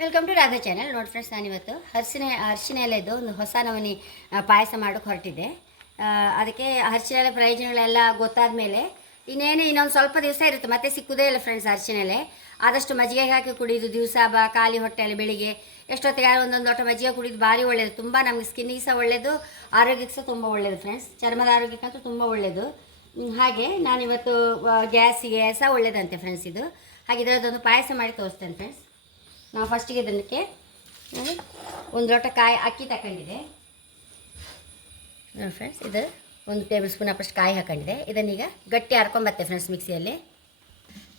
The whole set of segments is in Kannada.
ವೆಲ್ಕಮ್ ಟು ರಾಧಾ ಚಾನಲ್ ನೋಡಿ ಫ್ರೆಂಡ್ಸ್ ನಾನಿವತ್ತು ಅರಿಶಿನ ಅರಿಶಿನ ಎಲೆದು ಒಂದು ಹೊಸ ನವನಿ ಪಾಯಸ ಮಾಡೋಕ್ಕೆ ಹೊರಟಿದ್ದೆ. ಅದಕ್ಕೆ ಅರಿಶಿನ ಎಲೆ ಪ್ರಯೋಜನಗಳೆಲ್ಲ ಗೊತ್ತಾದ ಮೇಲೆ ಇನ್ನೇನು ಇನ್ನೊಂದು ಸ್ವಲ್ಪ ದಿವಸ ಇರುತ್ತೆ. ಮತ್ತೆ ಸಿಕ್ಕುದೇ ಇಲ್ಲ ಫ್ರೆಂಡ್ಸ್ ಅರಿಶಿನ ಎಲೆ ಆದಷ್ಟು ಮಜ್ಜಿಗೆ ಹಾಕಿ ಕುಡಿಯೋದು, ದಿವಸ ಬಾ, ಖಾಲಿ ಹೊಟ್ಟೆಯಲ್ಲಿ ಬೆಳಿಗ್ಗೆ. ಎಷ್ಟೊತ್ತಿಗೆ ಒಂದೊಂದು ಲೋಟ ಮಜ್ಜಿಗೆ ಕುಡಿಯೋದು ಭಾರಿ ಒಳ್ಳೆಯದು ತುಂಬ ನಮಗೆ ಸ್ಕಿನ್ನಿಗೆ ಸಹ ಒಳ್ಳೆಯದು ಆರೋಗ್ಯಕ್ಕೆ ಸಹ ತುಂಬ ಒಳ್ಳೆಯದು ಫ್ರೆಂಡ್ಸ್ ಚರ್ಮದ ಆರೋಗ್ಯಕ್ಕಂತೂ ತುಂಬ ಒಳ್ಳೆಯದು ಹಾಗೆ ನಾನಿವತ್ತು ಗ್ಯಾಸಿಗೆ ಸಹ ಒಳ್ಳೆಯದಂತೆ ಫ್ರೆಂಡ್ಸ್ ಇದು. ಹಾಗೆ ಇದರದ್ದೊಂದು ಪಾಯಸ ಮಾಡಿ ತೋರಿಸ್ತೇನೆ ಫ್ರೆಂಡ್ಸ್ ನಾವು ಫಸ್ಟಿಗೆ ಇದಕ್ಕೆ ಒಂದು ಲೋಟ ಕಾಯಿ ಅಕ್ಕಿ ತಗೊಂಡಿದೆ. ನೋಡಿ ಫ್ರೆಂಡ್ಸ್ ಇದು ಒಂದು ಟೇಬಲ್ ಸ್ಪೂನ್ ಅಪ್ಪಷ್ಟು ಕಾಯಿ ಹಾಕೊಂಡಿದೆ. ಇದನ್ನೀಗ ಗಟ್ಟಿ ಹರ್ಕೊಂಬತ್ತೆ ಫ್ರೆಂಡ್ಸ್ ಮಿಕ್ಸಿಯಲ್ಲಿ.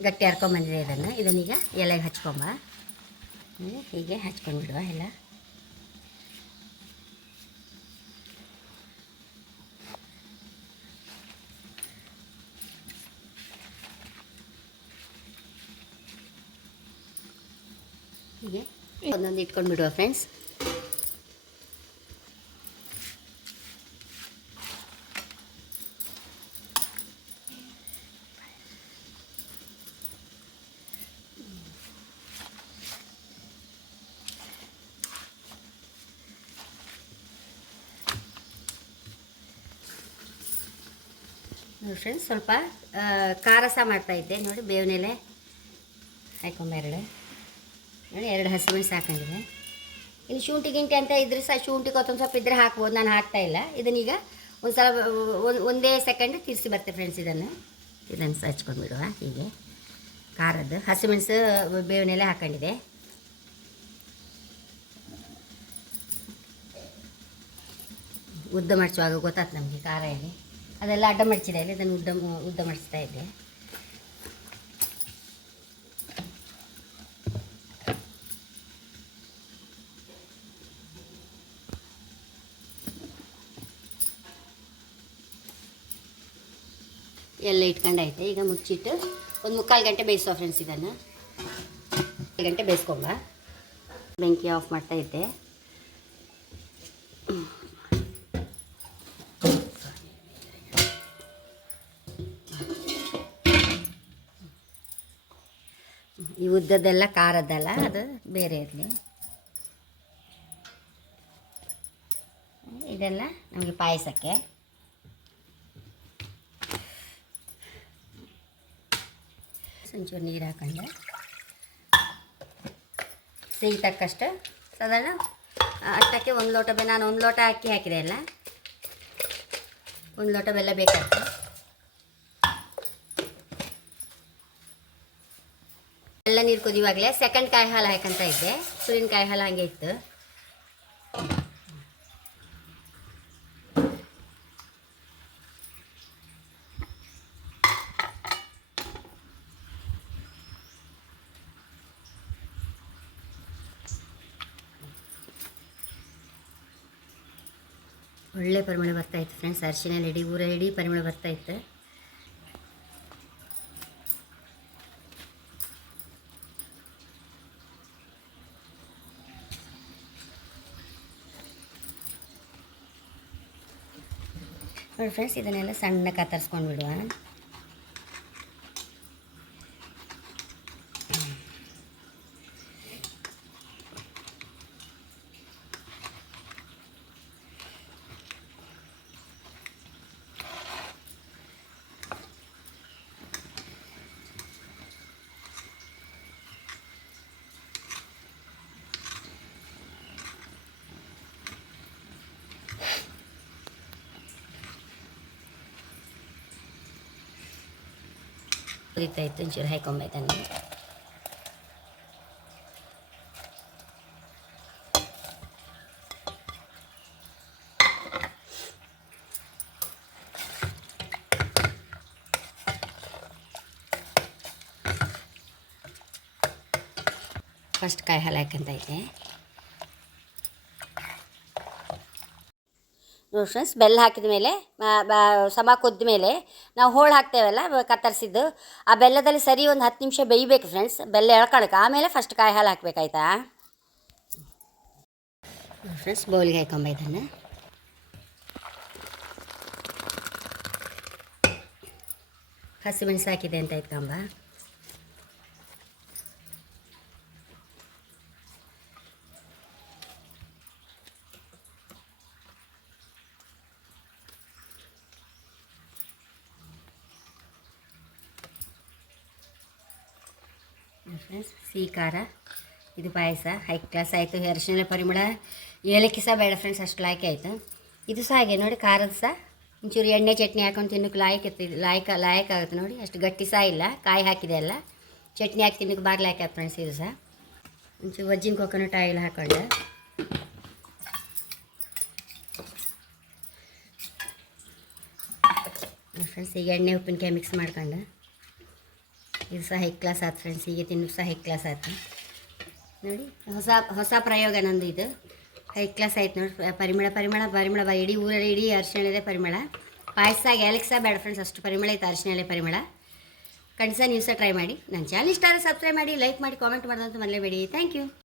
ಗಟ್ಟಿ ಹರ್ಕೊಂಬಂದಿದೆ ಇದನ್ನು. ಇದನ್ನೀಗ ಎಲೆಗೆ ಹಚ್ಕೊಂಬ. ಹೀಗೆ ಹಚ್ಕೊಂಡ್ಬಿಡುವ ಎಲ್ಲ. ಹೀಗೆ ಒಂದೊಂದು ಇಟ್ಕೊಂಡು ಬಿಡುವ ಫ್ರೆಂಡ್ಸ್ ನೋಡಿ ಫ್ರೆಂಡ್ಸ್ ಸ್ವಲ್ಪ ಖಾರ ಸಹ ಮಾಡ್ತಾ ಇದ್ದೆ. ನೋಡಿ ಬೇವಿನೆಲೆ ಹಾಕೊಂಬ ನೋಡಿ ಎರಡು ಹಸಿಮೆಣಸು ಹಾಕೊಂಡಿದೆ ಇಲ್ಲಿ ಶುಂಠಿ ಗಿಂಟಿ ಅಂತ ಇದ್ರೆ ಸಹ ಶುಂಠಿ ಕೊತ್ತೊಂದು ಸ್ವಲ್ಪ ಇದ್ದರೆ ಹಾಕ್ಬೋದು. ನಾನು ಹಾಕ್ತಾ ಇಲ್ಲ. ಇದನ್ನೀಗ ಒಂದು ಸಲ ಒಂದು ಸೆಕೆಂಡ್ ತಿರ್ಸಿ ಬರ್ತೆ ಫ್ರೆಂಡ್ಸ್ ಇದನ್ನು. ಇದನ್ನು ಸಹ ಬಿಡುವ. ಹೀಗೆ. ಖಾರದ್ದು ಹಸಿಮೆಣಸು ಬೇವಿನೆಲೆ ಹಾಕೊಂಡಿದೆ. ಉದ್ದ ಮಡಿಸುವಾಗ ಗೊತ್ತಾಯ್ತು ನಮಗೆ ಖಾರ ಇಲ್ಲಿ ಅದೆಲ್ಲ ಅಡ್ಡ ಮಡಿಸಿದೆ ಇಲ್ಲಿ ಇದನ್ನು ಉದ್ದ ಉದ್ದ ಮಡಿಸ್ತಾ ಇದ್ದೆ. ಎಲ್ಲ ಇಟ್ಕೊಂಡೈತೆ ಈಗ ಮುಚ್ಚಿಟ್ಟು ಒಂದು ಮುಕ್ಕಾಲು ಗಂಟೆ ಬೇಯಿಸುವ ಫ್ರೆಂಡ್ಸ್ ಇದನ್ನು. ಗಂಟೆ ಬೇಯಿಸ್ಕೊಂಬ. ಬೆಂಕಿ ಆಫ್ ಮಾಡ್ತಾ ಇದ್ದೆ. ಈ ಉದ್ದದ್ದೆಲ್ಲ ಖಾರದ್ದಲ್ಲ, ಅದು ಬೇರೆ ಇರಲಿ. ಇದೆಲ್ಲ ನಮಗೆ ಪಾಯಸಕ್ಕೆ. ಒಂಚೂರು ನೀರು ಹಾಕೊಂಡೆ. ಸಿಹಿ ತಕ್ಕಷ್ಟು. ಸಾಧಾರಣ ಅಷ್ಟಕ್ಕೆ ಒಂದು ಲೋಟ ಬೆ, ನಾನು ಒಂದು ಲೋಟ ಅಕ್ಕಿ ಹಾಕಿದೆ ಅಲ್ಲ? ಒಂದು ಲೋಟ ಬೆಲ್ಲ ಬೇಕಾಗ್ತದೆ. ಎಲ್ಲ ನೀರು ಕುದಿಯುವಾಗಲೇ ಸೆಕೆಂಡ್ ಕಾಯಿ ಹಾಲು ಹಾಕಂತ ಇದ್ದೆ. ಸೂರ್ಯನ ಕಾಯಿ ಹಾಲು ಹಾಗೆ ಇತ್ತು. ಒಳ್ಳೆ ಪರಿಮಳ ಬರ್ತಾ ಇತ್ತು ಫ್ರೆಂಡ್ಸ್ ಅರಿಶಿನಲ್ಲಿ ಇಡೀ ಊರ ಇಡೀ ಪರಿಮಳ ಬರ್ತಾ ಇತ್ತು. ನೋಡಿ ಫ್ರೆಂಡ್ಸ್ ಇದನ್ನೆಲ್ಲ ಸಣ್ಣ ಕತ್ತರಿಸ್ಕೊಂಡು ಬಿಡುವ ಕುದಿತಾ ಇತ್ತು ಒಂಚೂರು ಹಾಕೊಂಬೈತಾನೆ ಫಸ್ಟ್ ಕಾಯಿ ಹಾಲು ಹಾಕಂತ ಐತೆ ಫ್ರೆಂಡ್ಸ್ ಬೆಲ್ಲ ಹಾಕಿದ ಮೇಲೆ ಸಮ ಕುದ್ದ ಮೇಲೆ ನಾವು ಹೋಳು ಹಾಕ್ತೇವಲ್ಲ ಕತ್ತರಿಸಿದ್ದು. ಆ ಬೆಲ್ಲದಲ್ಲಿ ಸರಿ ಒಂದು ಹತ್ತು ನಿಮಿಷ ಬೇಯಬೇಕು ಫ್ರೆಂಡ್ಸ್ ಬೆಲ್ಲ ಎಳ್ಕೊಳಕ್ಕೆ ಆಮೇಲೆ ಫಸ್ಟ್ ಕಾಯಿ ಹಾಲು ಹಾಕಬೇಕಾಯ್ತಾ? ಫ್ರೆಂಡ್ಸ್ ಬೌಲಿಗೆ ಹಾಕೊಂಬ ಹಸಿಮೆಣಸು ಹಾಕಿದೆ ಅಂತ ಇಟ್ಕೊಂಬ ಫ್ರೆಂಡ್ಸ್ ಸಿಹಿ ಖಾರ ಇದು ಪಾಯಸ. ಹೈ ಕ್ಲಾಸ್ ಆಯಿತು. ಅರಿಶಿನ ಪರಿಮಳ. ಏಲಕ್ಕಿ ಸಹ ಬೇಡ ಫ್ರೆಂಡ್ಸ್ ಅಷ್ಟು ಲಾಯ್ಕೆ ಆಯಿತು. ಇದು ಸಹ ಹಾಗೆ. ನೋಡಿ ಖಾರದ ಸಹ. ಒಂಚೂರು ಎಣ್ಣೆ ಚಟ್ನಿ ಹಾಕೊಂಡು ತಿನ್ನೋಕೆ ಲಾಯಕ್ ಇರ್ತದೆ ಲಾಯಕ, ಲಾಯಕ್ ಆಗುತ್ತೆ ನೋಡಿ. ಅಷ್ಟು ಗಟ್ಟಿ ಸಹ ಇಲ್ಲ. ಕಾಯಿ ಹಾಕಿದೆ ಅಲ್ಲ. ಚಟ್ನಿ ಹಾಕಿ ತಿನ್ನೋಕೆ ಲಾಯಕ್ ಆಯ್ತು ಫ್ರೆಂಡ್ಸ್ ಇದು ಸಹ. ಒಂಚೂರು ವಜ್ಜಿನ ಕೊಕೊನಟ್ ಆಯಿಲ್ ಹಾಕೊಂಡೆ. ಫ್ರೆಂಡ್ಸ್ ಈಗ ಎಣ್ಣೆ ಉಪ್ಪಿನಕಾಯಿ ಮಿಕ್ಸ್ ಮಾಡ್ಕೊಂಡು. ಇದು ಸಹ ಕ್ಲಾಸ್ ಆಯ್ತು ಫ್ರೆಂಡ್ಸ್ ಹೀಗೆ ತಿನ್ನೋಕ್ಕೆ ಸಹ ಹೈ ಕ್ಲಾಸ್ ಆಯ್ತು ನೋಡಿ, ಹೊಸ ಹೊಸ ಪ್ರಯೋಗ ನಂದು ಇದು. ಹೈ ಕ್ಲಾಸ್ ಆಯ್ತು ನೋಡಿ ಪರಿಮಳ ಪರಿಮಳ ಪರಿಮಳ, ಬ, ಇಡೀ ಊರಲ್ಲಿ ಇಡೀ ಅರಿಶಿಣದೇ ಪರಿಮಳ. ಪಾಯಸ ಗ್ಯಾಲಕ್ಸ ಬೇಡ ಫ್ರೆಂಡ್ಸ್ ಅಷ್ಟು ಪರಿಮಳ ಇತ್ತು ಅರಿಶಿಣಲೆ ಪರಿಮಳ. ಖಂಡಿತ ನೀವು ಸಹ ಟ್ರೈ ಮಾಡಿ. ನನ್ನ ಚಾನಲ್ ಇಷ್ಟ ಆದರೆ ಸಬ್ಸ್ಕ್ರೈಬ್ ಮಾಡಿ ಲೈಕ್ ಮಾಡಿ ಕಾಮೆಂಟ್ ಮಾಡೋದಂತ ಮರಲೇಬೇಡಿ. Thank you